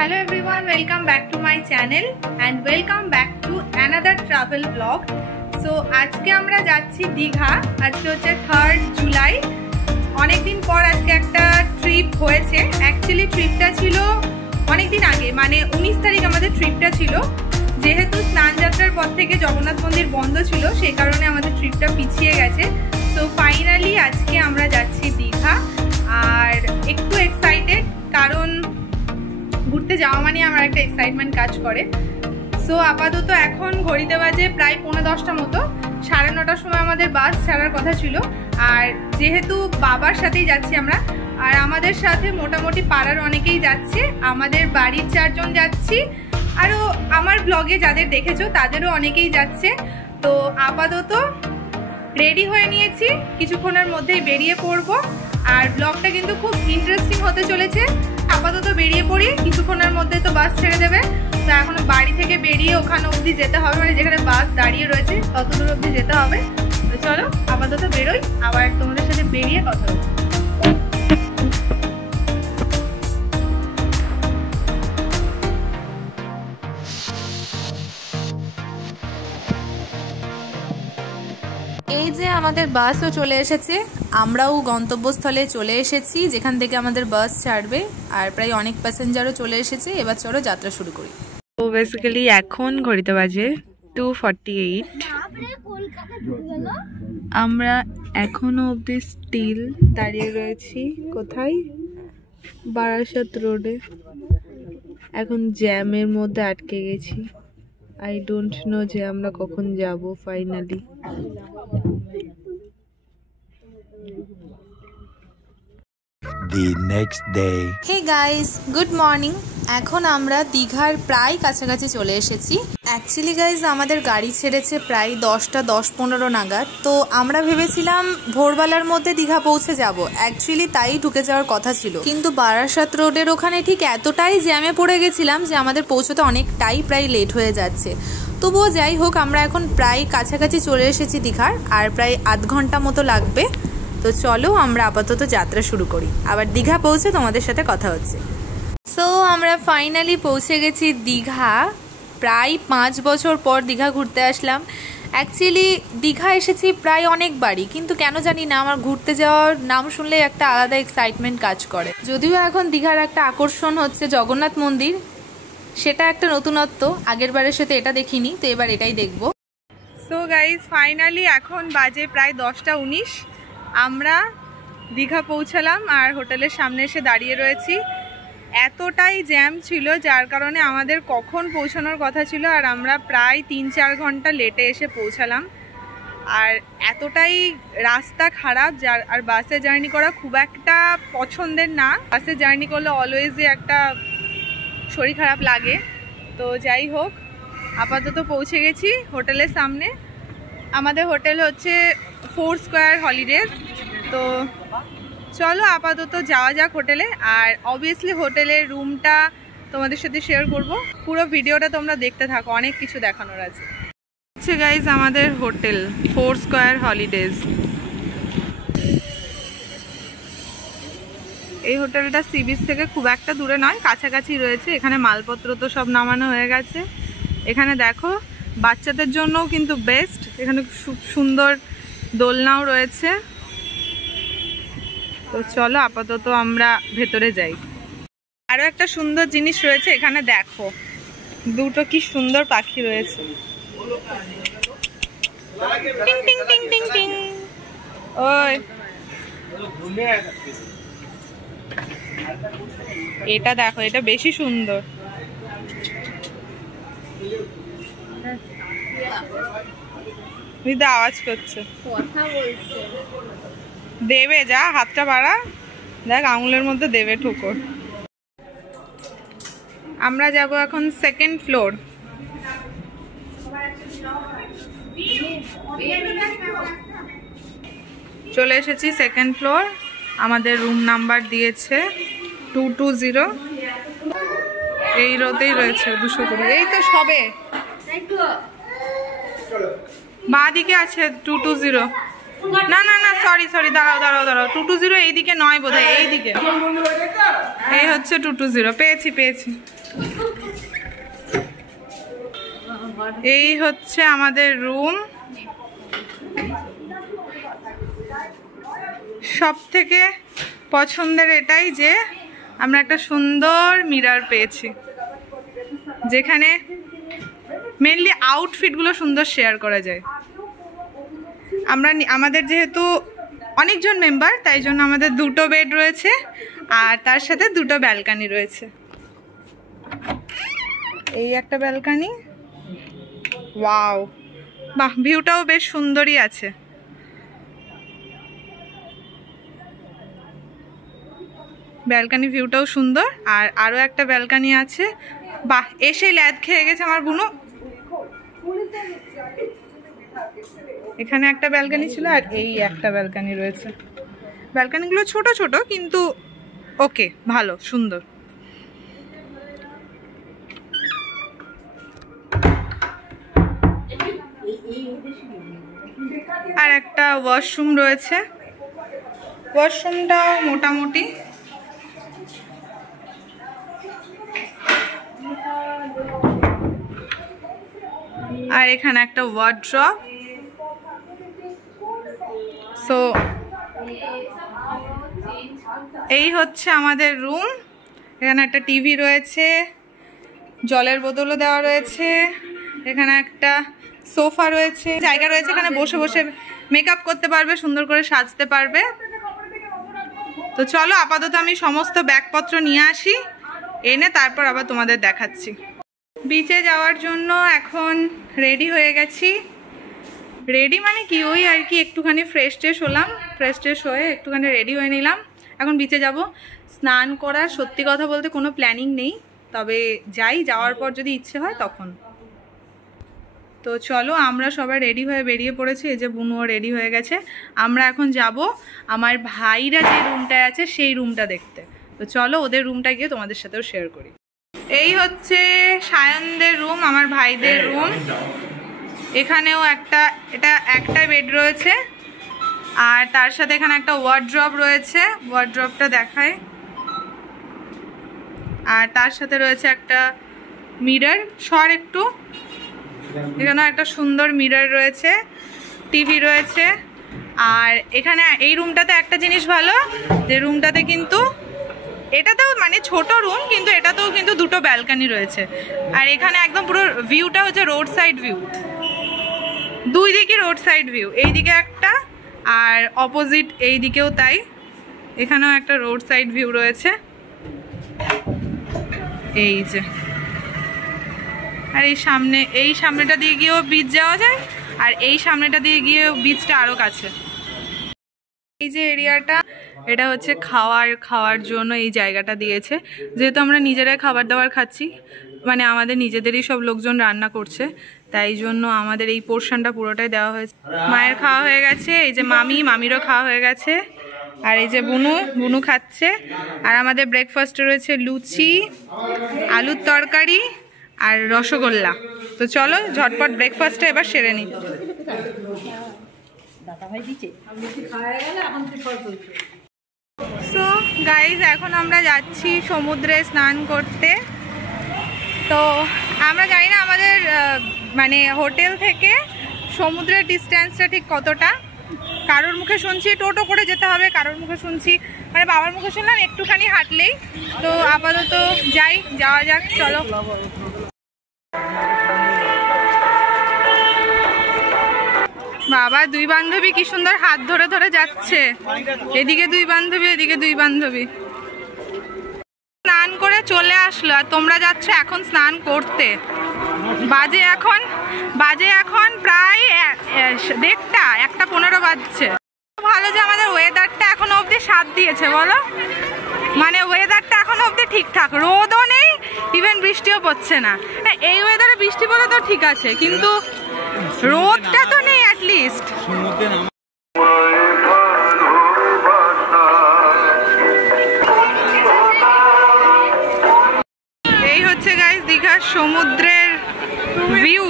Hello everyone, welcome back to my channel and welcome back to another travel vlog. So আজকে আমরা যাচ্ছি দীঘা। আজকে হচ্ছে 3rd জুলাই। অনেকদিন পর আজকে একটা ট্রিপ হয়েছে। অ্যাকচুয়ালি ট্রিপটা ছিল অনেকদিন আগে, মানে 19 তারিখ আমাদের ট্রিপটা ছিল। যেহেতু স্নান যাত্রার পর থেকে জগন্নাথ মন্দির বন্ধ ছিল, সেই কারণে আমাদের ট্রিপটা পিছিয়ে গেছে। সো ফাইনালি আজকে আমরা যাচ্ছি দীঘা। আর একটু এক্সাইটেড, কারণ ঘুরতে যাওয়া মানে আমার একটা এক্সাইটমেন্ট কাজ করে। সো আপাতত এখন ঘড়িতে বাজে প্রায় 9:45 মতো। 9:30টার সময় আমাদের বাস ছাড়ার কথা ছিল। আর যেহেতু বাবার সাথেই যাচ্ছি আমরা, আর আমাদের সাথে মোটামুটি পাড়ার অনেকেই যাচ্ছে, আমাদের বাড়ির 4 জন যাচ্ছি, আরও আমার ব্লগে যাদের দেখেছো তাদেরও অনেকেই যাচ্ছে। তো আপাতত রেডি হয়ে নিয়েছি, কিছুক্ষণের মধ্যেই বেরিয়ে পড়বো। আর ব্লগটা কিন্তু খুব ইন্টারেস্টিং হতে চলেছে। আপাতত বেরিয়ে পড়ি, কিছুক্ষণের মধ্যে তো বাস ছেড়ে দেবে। তো এখন বাড়ি থেকে বেরিয়ে ওখানে অবধি যেতে হবে, মানে যেখানে বাস দাঁড়িয়ে রয়েছে তত দূর অবধি যেতে হবে। তো চলো আপাতত বেরোই, আবার তোমাদের সাথে বেরিয়ে কথা বলবো। এই যে আমাদের বাসও চলে এসেছে, আমরাও গন্তব্যস্থলে চলে এসেছি যেখান থেকে আমাদের বাস ছাড়বে। আর প্রায় অনেক প্যাসেঞ্জারও চলে এসেছে। এবার চলো যাত্রা শুরু করি। তো বেসিক্যালি এখন ঘড়িতে বাজে 2:48। আমরা এখনো অবধি স্টিল দাঁড়িয়ে রয়েছি। কোথায়? বারাসাত রোডে। এখন জ্যামের মধ্যে আটকে গেছি। আই ডোন্ট নো যে আমরা কখন যাব finally. The next day. Hey guys, good morning. এখন আমরা দীঘার প্রায় কাছাকাছি চলে এসেছি। অ্যাকচুয়ালি গাইজ আমাদের গাড়ি ছেড়েছে প্রায় 10:15 নাগাদ। তো আমরা ভেবেছিলাম ভোরবেলার মধ্যে দীঘা পৌঁছে যাব। অ্যাকচুয়ালি তাই ঢুকে যাওয়ার কথা ছিল, কিন্তু বারাসাত রোডের ওখানে ঠিক এতটাই জ্যামে পড়ে গেছিলাম যে আমাদের পৌঁছতে অনেকটাই প্রায় লেট হয়ে যাচ্ছে। তবুও যাই হোক, আমরা এখন প্রায় কাছাকাছি চলে এসেছি দীঘার, আর প্রায় আধ ঘন্টা মতো লাগবে। তো চলো আমরা আপাতত যাত্রা শুরু করি, আবার দীঘা পৌঁছে তোমাদের সাথে কথা হচ্ছে। সো আমরা ফাইনালি পৌঁছে গেছি দীঘা। প্রায় 5 বছর পর দীঘা ঘুরতে আসলাম। অ্যাকচুয়ালি দীঘা এসেছি প্রায় অনেকবারই, কিন্তু কেন জানি না আমার ঘুরতে যাওয়ার নাম শুনলে একটা আলাদা এক্সাইটমেন্ট কাজ করে। যদিও এখন দীঘার একটা আকর্ষণ হচ্ছে জগন্নাথ মন্দির, সেটা একটা নতুনত্ব। আগের বারের সাথে এটা দেখিনি, তো এবার এটাই দেখবো। সো গাইজ ফাইনালি এখন বাজে প্রায় 10:19। আমরা দীঘা পৌঁছালাম আর হোটেলের সামনে এসে দাঁড়িয়ে রয়েছি। এতটাই জ্যাম ছিল যার কারণে আমাদের কখন পৌঁছানোর কথা ছিল, আর আমরা প্রায় 3-4 ঘন্টা লেটে এসে পৌঁছালাম। আর এতটাই রাস্তা খারাপ, আর বাসে জার্নি করা খুব একটা পছন্দের না। বাসে জার্নি করলে অলওয়েজই একটা শরীর খারাপ লাগে। তো যাই হোক, আপাতত পৌঁছে গেছি হোটেলের সামনে। আমাদের হোটেল হচ্ছে 4 স্কোয়ার হলিডেজ। তো চলো আপাতত যাওয়া যাক হোটেলে। আর অবভিয়াসলি হোটেলের রুমটা তোমাদের সাথে শেয়ার করব। পুরো ভিডিওটা তোমরা দেখতে থাকো, অনেক কিছু দেখানোর আছে। আচ্ছা গাইজ, আমাদের হোটেল 4 স্কোয়ার হলিডেজ। এই হোটেলটা সি বিচ থেকে খুব একটা দূরে নয়, কাছাকাছি রয়েছে। এখানে মালপত্র তো সব নামানো হয়ে গেছে। এখানে দেখো বাচ্চাদের জন্যও কিন্তু বেস্ট। এখানে খুব সুন্দর দোলনাও রয়েছে। তো চলো আপাতত আমরা ভেতরে যাই। আরো একটা সুন্দর জিনিস রয়েছে এখানে, দেখো দুটো কি সুন্দর পাখি রয়েছে। টিং টিং টিং টিং টিং। ওই এটা দেখো, এটা বেশি সুন্দর। আওয়াজ করছে, কথা বলছে। দেবে, যা হাতটা বাড়া, দেখ আঙুলের মধ্যে দেবে ঠোকর। আমরা যাব এখন 2nd ফ্লোর। চলে এসেছি 2nd ফ্লোর। আমাদের রুম নাম্বার দিয়েছে 220। এই রোতেই রয়েছে 220। এই তো সবে বাঁ দিকে আছে 220। না না না, সরি সরি, দাঁড়াও দাঁড়াও দাঁড়াও, 220 এইদিকে নয় বোধহয়, এইদিকে। এই হচ্ছে 220, পেয়েছি পেয়েছি। এই হচ্ছে আমাদের রুম। সব থেকে পছন্দের এটাই যে আমরা একটা সুন্দর মিরর পেয়েছি, যেখানে মেনলি আউটফিটগুলো সুন্দর শেয়ার করা যায়। আমাদের যেহেতু অনেকজন মেম্বার, তাই জন্য আমাদের 2টো বেড রয়েছে আর তার সাথে 2টো ব্যালকানি রয়েছে। এই একটা ব্যালকানি, ওয়াও, বাহ, ভিউটাও বেশ সুন্দরই আছে। ব্যালকানি ভিউটাও সুন্দর। আর আরও একটা ব্যালকানি আছে, বাহ, এসে ল্যাদ খেয়ে গেছে আমার বুনু। এখানে একটা ব্যালকানি ছিল আর এই একটা ব্যালকানি রয়েছে। ব্যালকানিগুলো ছোট ছোট কিন্তু ওকে, ভালো, সুন্দর। আর একটা ওয়াশরুম রয়েছে, ওয়াশরুমটা মোটামুটি। আর এখানে একটা ওয়ার্ড্রপ। সো এই হচ্ছে আমাদের রুম। এখানে একটা টিভি রয়েছে, জলের বোতলও দেওয়া রয়েছে, এখানে একটা সোফা রয়েছে, জায়গা রয়েছে, এখানে বসে বসে মেকআপ করতে পারবে, সুন্দর করে সাজতে পারবে। তো চলো আপাতত আমি সমস্ত ব্যাগপত্র নিয়ে আসি, এনে তারপর আবার তোমাদের দেখাচ্ছি। বিচে যাওয়ার জন্য এখন রেডি হয়ে গেছি। রেডি মানে কি, ওই আর কি একটুখানি ফ্রেশ ট্রেশ হলাম, ফ্রেশ ট্রেশ হয়ে একটুখানি রেডি হয়ে নিলাম। এখন বিচে যাব। স্নান করার সত্যি কথা বলতে কোনো প্ল্যানিং নেই, তবে যাওয়ার পর যদি ইচ্ছে হয় তখন। তো চলো, আমরা সবাই রেডি হয়ে বেরিয়ে পড়েছি। এই যে বুনুও রেডি হয়ে গেছে। আমরা এখন যাব আমার ভাইরা যে রুমটায় আছে সেই রুমটা দেখতে। তো চলো ওদের রুমটা গিয়ে তোমাদের সাথেও শেয়ার করি। এই হচ্ছে সায়নদের রুম, আমার ভাইদের রুম। এখানেও এটা একটা বেড রয়েছে আর তার সাথে এখানে একটা ওয়ার্ড্রপ রয়েছে, ওয়ার্ড্রপটা দেখায়। আর তার সাথে রয়েছে একটা মিরর, একটু এখানেও একটা সুন্দর মিরর রয়েছে, টিভি রয়েছে। আর এখানে এই রুমটাতে একটা জিনিস ভালো, যে রুমটাতে কিন্তু এটাতেও মানে ছোট রুম, কিন্তু এটাতেও কিন্তু 2টো ব্যালকানি রয়েছে। আর এখানে একদম পুরো ভিউটা হচ্ছে রোড সাইড ভিউ, দুই দিকে রোড সাইড ভিউ, এইদিকে একটা আর অপোজিট এই দিকেও তাই। এখানেও একটা রোড সাইড ভিউ রয়েছে, এই যে। আর এই সামনেটা দিয়ে গিয়েও বিচ যাওয়া যায়, আর এই সামনেটা দিয়ে গিয়েও বিচটা আরো কাছে। এই যে এরিয়াটা, এটা হচ্ছে খাওয়ার জন্য এই জায়গাটা দিয়েছে। যেহেতু আমরা নিজেরাই খাবার দাবার খাচ্ছি, মানে আমাদের নিজেদেরই সব লোকজন রান্না করছে, তাই জন্য আমাদের এই পোর্শনটা পুরোটাই দেওয়া হয়েছে। মায়ের খাওয়া হয়ে গেছে, এই যে মামিরও খাওয়া হয়ে গেছে, আর এই যে বুনু খাচ্ছে। আর আমাদের ব্রেকফাস্টে রয়েছে লুচি, আলুর তরকারি আর রসগোল্লা। তো চলো ঝটপট ব্রেকফাস্টটা এবার সেরে নিই। সো গাইজ, এখন আমরা যাচ্ছি সমুদ্রে স্নান করতে। তো আমরা জানি না আমাদের মানে হোটেল থেকে সমুদ্রের ডিস্টেন্সটা ঠিক কতটা। কারোর মুখে শুনছি টোটো করে যেতে হবে, কারোর মুখে শুনছি, মানে বাবার মুখে শুনলাম একটুখানি হাঁটলেই। তো আপাতত যাওয়া যাক, চলো। বাবা, দুই বান্ধবী কি সুন্দর হাত ধরে ধরে যাচ্ছে, এদিকে দুই বান্ধবী, এদিকে দুই বান্ধবী। স্নান করে চলে আসলো আর তোমরা যাচ্ছ এখন স্নান করতে। বাজে এখন প্রায় 1:30, 1:15 বাজছে। ভালো যে আমাদের ওয়েদারটা এখনো অবধি সাথ দিয়েছে, বলো, মানে ওয়েদারটা এখনো অবধি ঠিকঠাক, রোদও নেই, ইভেন বৃষ্টিও পড়ছে না। এই ওয়েদারে বৃষ্টি পড়ে তো ঠিক আছে, কিন্তু রোদটা তো নেই অ্যাটলিস্ট। এই হচ্ছে গাইস দীঘার সমুদ্রের ভিউ।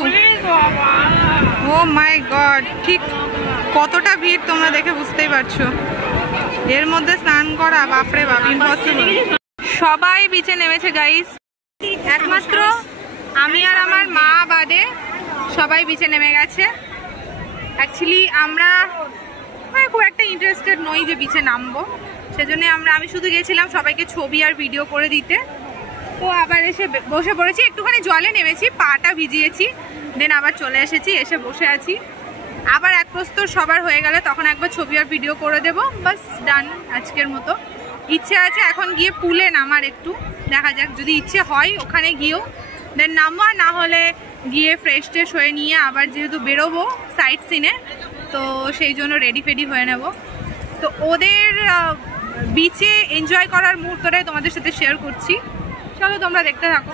ও মাই গড, ঠিক কতটা ভিড় তোমরা দেখে বুঝতেই পারছো। এর মধ্যে স্নান করা বাপরে বাপ ইম্পসিবল। সবাই বিচে নেমেছে গাইস, একমাত্র আমি আর আমার মা বাদে সবাই বিচে নেমে গেছে। অ্যাকচুয়ালি আমরা খুব একটা ইন্টারেস্টেড নই যে বিচে নামবো, সেজন্য আমি শুধু গেছিলাম সবাইকে ছবি আর ভিডিও করে দিতে। তো আবার এসে বসে পড়েছি, একটুখানি জলে নেমেছি, পাটা ভিজিয়েছি, দেন আবার চলে এসেছি, এসে বসে আছি। আবার এক প্রস্তর সবার হয়ে গেলে তখন একবার ছবি আর ভিডিও করে দেবো, বাস ডান আজকের মতো। ইচ্ছে আছে এখন গিয়ে পুলে নামার, একটু দেখা যাক, যদি ইচ্ছে হয় ওখানে গিয়েও দেন নামবো, আর না হলে গিয়ে ফ্রেশ ট্রেশ হয়ে নিয়ে আবার যেহেতু বেরোবো সাইট সিনে, তো সেই জন্য রেডি ফেডি হয়ে নেব। তো ওদের বিচে এনজয় করার মুহূর্তটাই তোমাদের সাথে শেয়ার করছি, চলো তোমরা দেখতে থাকো।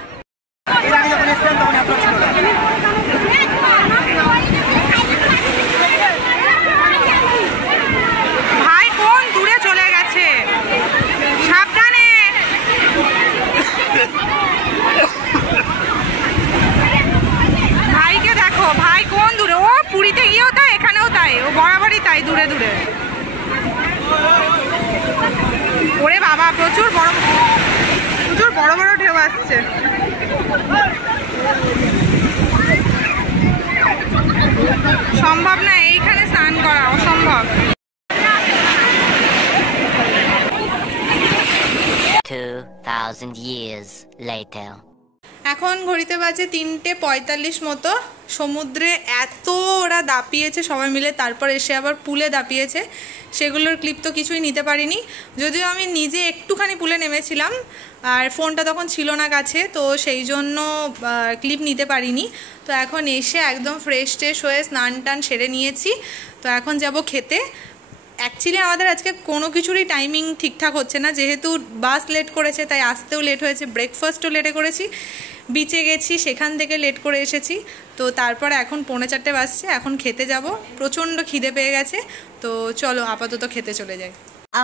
ভাই কোন দূরে চলে গেছে, সাবধানে। ভাইকে দেখো, ভাই কোন দূরে, ও পুরীতে গিয়েও তাই, এখানেও তাই, ও বরাবরই তাই, দূরে দূরে। ওরে বাবা, প্রচুর বড় বড় ঢেউ আসছে। সম্ভব না এইখানে স্নান করা, অসম্ভব। 2000 years later. এখন ঘড়িতে বাজে 3:45 মতো। সমুদ্রে এত ওরা দাপিয়েছে সবাই মিলে, তারপর এসে আবার পুলে দাপিয়েছে, সেগুলোর ক্লিপ তো কিছুই নিতে পারিনি। যদিও আমি নিজে একটুখানি পুলে নেমেছিলাম আর ফোনটা তখন ছিল না কাছে, তো সেই জন্য ক্লিপ নিতে পারিনি। তো এখন এসে একদম ফ্রেশ ট্রেশ হয়ে স্নান টান সেরে নিয়েছি। তো এখন যাব খেতে। অ্যাকচুয়ালি আমাদের আজকে কোনো কিছুরই টাইমিং ঠিকঠাক হচ্ছে না, যেহেতু বাস লেট করেছে তাই আসতেও লেট হয়েছে, ব্রেকফাস্টও লেটে করেছি, বিচে গেছি সেখান থেকে লেট করে এসেছি। তো তারপরে এখন 3:45 বাজছে, এখন খেতে যাব, প্রচণ্ড খিদে পেয়ে গেছে। তো চলো আপাতত খেতে চলে যাই।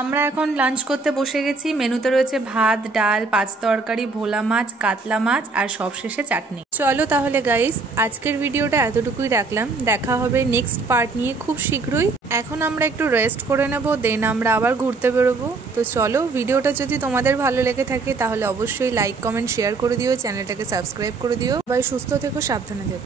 আমরা এখন লাঞ্চ করতে বসে গেছি। মেনুতে রয়েছে ভাত, ডাল, 5 তরকারি, ভোলা মাছ, কাতলা মাছ আর সবশেষে চাটনি। চলো তাহলে গাইস, আজকের ভিডিওটা এতটুকুই রাখলাম, দেখা হবে নেক্সট পার্ট নিয়ে খুব শীঘ্রই। এখন আমরা একটু রেস্ট করে নেব, দেন আমরা আবার ঘুরতে বেরোবো। তো চলো, ভিডিওটা যদি তোমাদের ভালো লেগে থাকে তাহলে অবশ্যই লাইক কমেন্ট শেয়ার করে দিও, চ্যানেলটাকে সাবস্ক্রাইব করে দিও। সবাই সুস্থ থেকো, সাবধানে থেকো।